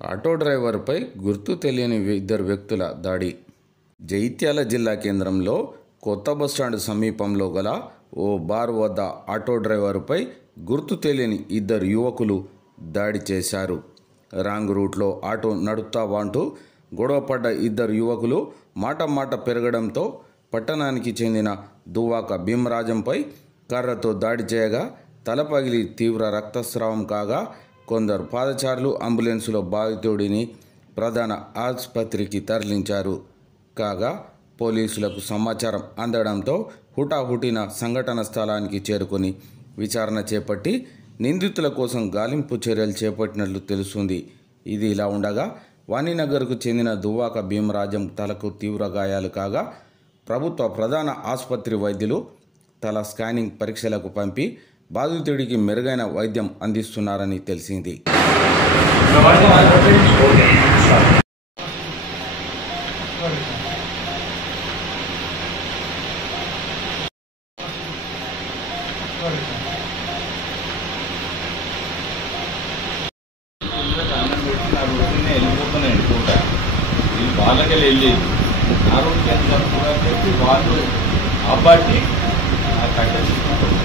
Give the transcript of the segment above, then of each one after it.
Auto డ్రైవర్పై గుర్తు తెలియని ఇద్దరు వ్యక్తుల దాడి. జగిత్యాల జిల్లా కేంద్రంలో కొత్త బస్టాండ్ సమీపంలో గల ఓ బార్ వద్ద ఆటో డ్రైవర్పై గుర్తు తెలియని ఇద్దరు యువకులు దాడి చేశారు. రాంగ్ రూట్లో ఆటో నడుపుతావా అంటూ గొడవపడ్డ ఇద్దరు యువకులు మాట పెరగడంతో పట్టణానికి చెందిన దువ్వాక భీమరాజంపై కర్రతో దాడి చేయగా తల పగిలి తీవ్ర రక్తస్రావం కాగా కొందరు పాదచారులు అంబులెన్సులో బాధితుడిని ప్రధాన ఆసుపత్రికి తరలించారు. కాగా పోలీసులకు సమాచారం అందడంతో హుటాహుటిన సంఘటన స్థలానికి చేరుకొని విచారణ చేపట్టి నిందితుల కోసం గాలింపు చర్యలు చేపట్టినట్లు తెలుస్తుంది. ఇది ఇలా ఉండగా వాణినగర్కు చెందిన దువ్వాక భీమరాజం తలకు తీవ్ర గాయాలు కాగా ప్రభుత్వ ప్రధాన ఆసుపత్రి వైద్యులు తల స్కానింగ్ పరీక్షలకు పంపి బాధితుడికి మెరుగైన వైద్యం అందిస్తున్నారని తెలిసింది. వెళ్ళిపోతున్నాయి పూట వీళ్ళు వాళ్ళకెళ్ళి వెళ్ళి ఆరోగ్యంగా కూడా పెట్టి వాళ్ళు అబ్బాటి కట్టేసుకుంటారు.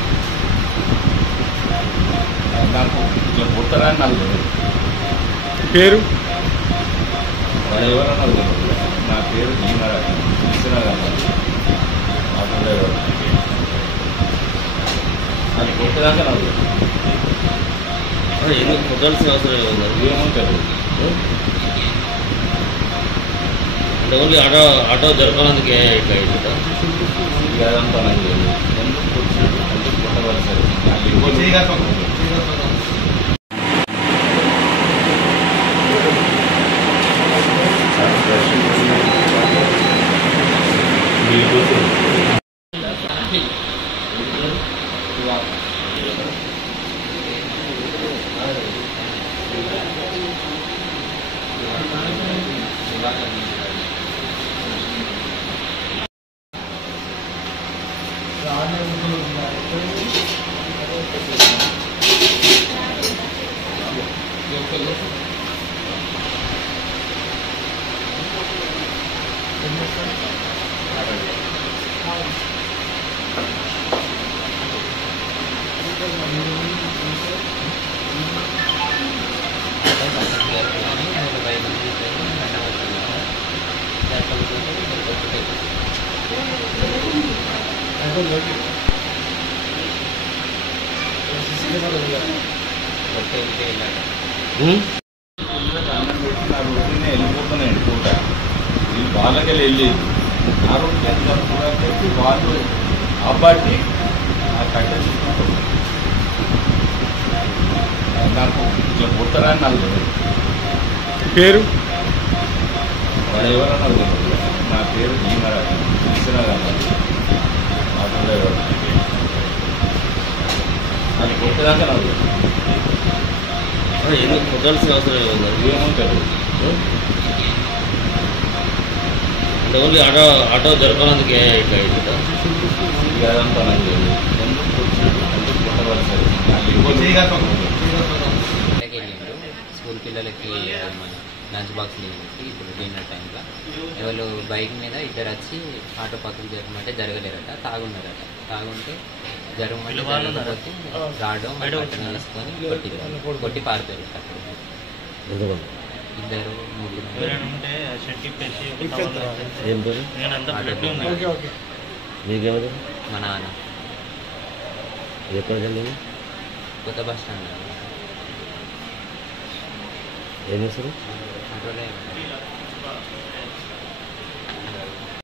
నాకు ఇట్లా పుట్టరాని నాకు తెలియదు. పేరు వాళ్ళు ఎవరన్నా తెలియదు. నా పేరు భీమరాజు తెలిసిన అది పుట్టదాకా నాకు ఎందుకు పుట్టాల్సిన అవసరం ఏముంటుంది. అంటే ఓన్లీ ఆటో జరపడానికి ఇట్లా అదంతా నాకు లేదు. ఎందుకు ఎందుకు పుట్టవలసి వెళ్ళిపోతున్నాయి పూట వీళ్ళు వాళ్ళకెళ్ళి వెళ్ళి ఆరోగ్యంగా కూడా పెట్టి వాళ్ళు అబ్బాటి కట్టేసుకుంటారు. నాకు ఇట్లా పుట్టరాని నాకు తెలియదు. పేరు వాళ్ళు ఎవరన్నా తెలియదు. నా పేరు భీమరాజు తెలిసిన అది పుట్టదాకా నాకు ఎందుకు పుట్టాల్సిన అవసరం ఏముంటుంది. అంటే ఓన్లీ ఆటో జరపడానికి ఇట్లా అదంతా నాకు లేదు. ఎందుకు పుట్టవలసి స్కూల్ పిల్లలకి లంచ్ బాక్స్ లేదంటే ఇప్పుడు డిన్నర్ టైంలో ఎవరు బైక్ మీద ఇద్దరు వచ్చి ఆటో పక్కకు జరగమంటే జరగలేరట, తాగున్నారట. తాగుంటే జరగమంటే జరగకపోతే రావడం తీసుకొని కొట్టి పారిపోయారు. అప్పుడు ఇద్దరు ముగ్గురు మా నాన్న ఎక్కడ జరిగింది? కొత్త బస్ స్టాండ్ ఏం చేస్తారు? ఆటోలే